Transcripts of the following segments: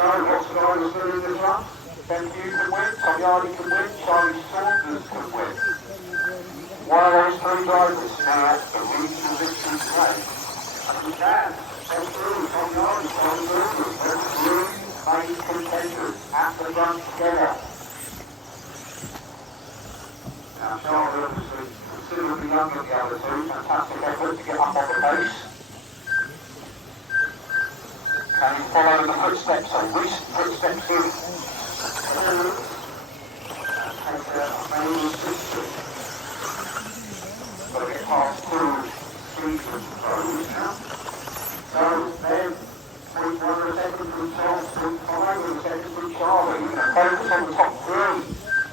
So, what's the guy that's still in the front? Ben Pugh can win, Yardy can win, Saunders can win. One of those three drivers now the regional victory race. And we can. Ben Pugh, Yardy, Saunders, those three main contenders at the front together. Now, Charles obviously considerably younger than the other two. Fantastic effort to get up on the pace. Can he follow in the footsteps, or recent footsteps in? And take a main system. Got to get past two seasons rows now. So then, take 1 second from Charles, 5 of a second from Charlie. Focus on the top three.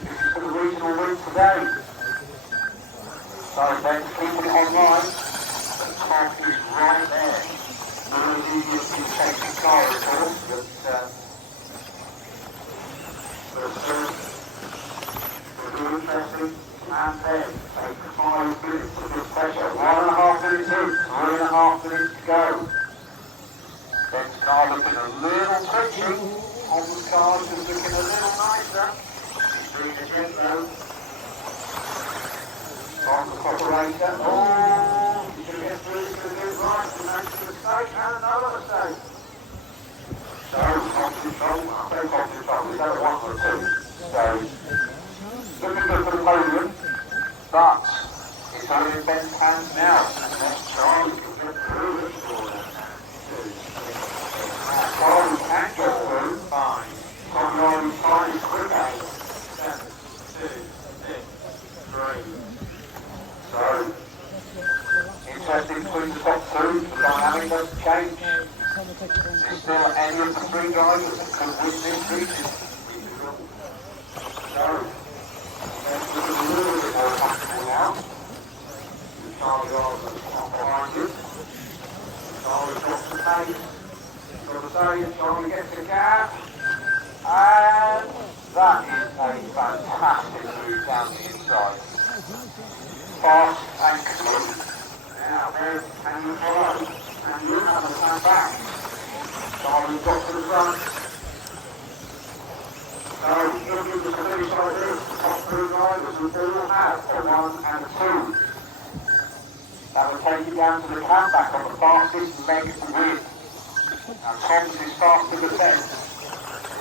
This is for the regional win today. So then, keeping it online. The top is right there. Really easier to take the car, of course, but really interesting. And then take 5 minutes of this pressure. 1.5 minutes in, 3.5 minutes to go. Ben's car looking a little twitchy. Hopkins' car is looking a little nicer. He's doing a jet though. From the operator. Oh, he's going to get through, he's going to do it right. He makes a mistake and another mistake. So, Hopkins' car, I say Hopkins' car, we don't want for 2. So, looking good for the podium, but it's only in Ben's hands now. And that's Charlie can get through it. Charlie can get through. Fine. Yardy's time is quicker. 7, 2, 6, 3. So, interesting between the top two, the dynamic doesn't change. There's still any of the 3 drivers that could win this region. So, let's look a little bit more comfortable now. Charlie Yardy behind you. Charlie drops the pace. Got to say, Charlie gets the gap. And that is a fantastic move down the inside. Fast and clean. Now then, can you follow? And you have to stand back. Charlie got to the front. So, if you was to finish like this, the top 2 drivers would all have a 1 and a 2. That would take you down to the comeback on the fastest leg to win. Now Thomas is faster than Ben.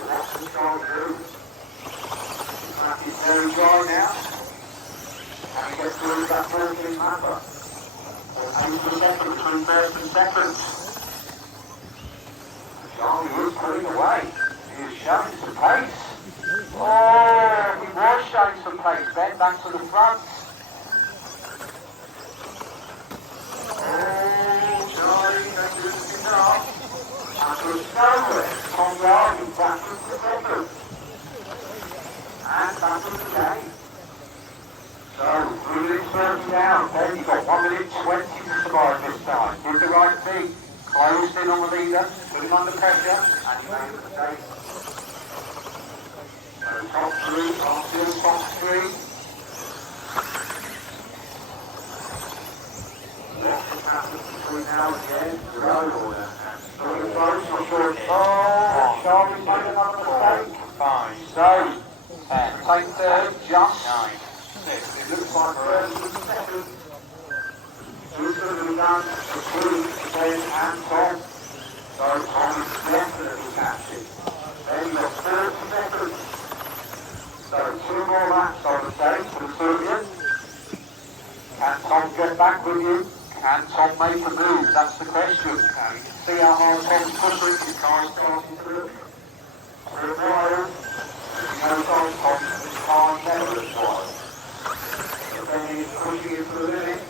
What's the Charlie do? The track is very dry now. And he gets through that 14 mapper. 8 seconds between first and second. Charlie is pulling away. He is showing some pace. Oh, he was showing some pace then, back to the front. Oh, Charlie, that's just enough. And to Saunders, from Yardy, back to the second. And back to the game. So, 3 minutes 30 down. Then you've got 1 minute 20 to survive this time. Did the right thing. Closed in on the leader, put him under pressure, and he made a mistake. So, top 3, still top 3. Lots of happens between now and the end of the road order. Looking close, not sure. Oh, Charlie's made another mistake. Fine. So, take 3rd, just 9. It looks like first and second. Who's going to be done between Ben and Tom? So Tom is definitely catching. Then you've got 30 seconds. So 2 more laps, I would say, for the 2 of you. Can Tom get back with you? Can Tom make a move? That's the question. Now you can see how hard Tom's pushing. His car is starting to look wild. You know Tom's car never looks wild. Then he's pushing it to the limit.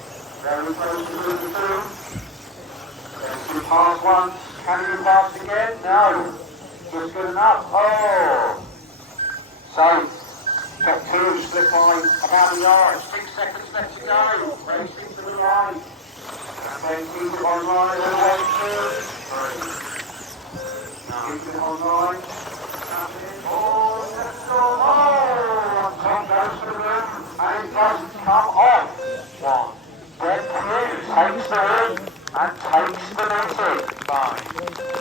Very close to moving through. Then through pass once. Can he pass again? No. Just good enough. Oh! So, got 2, split by about a yard. 6 seconds left to go. Racing to the line. And then keep it online all the way through. 3. Keep it online. Oh, let's go. Oh! Tom goes to the moon. And it doesn't come off. 1. Ben Pugh takes the win and takes the meeting. 5.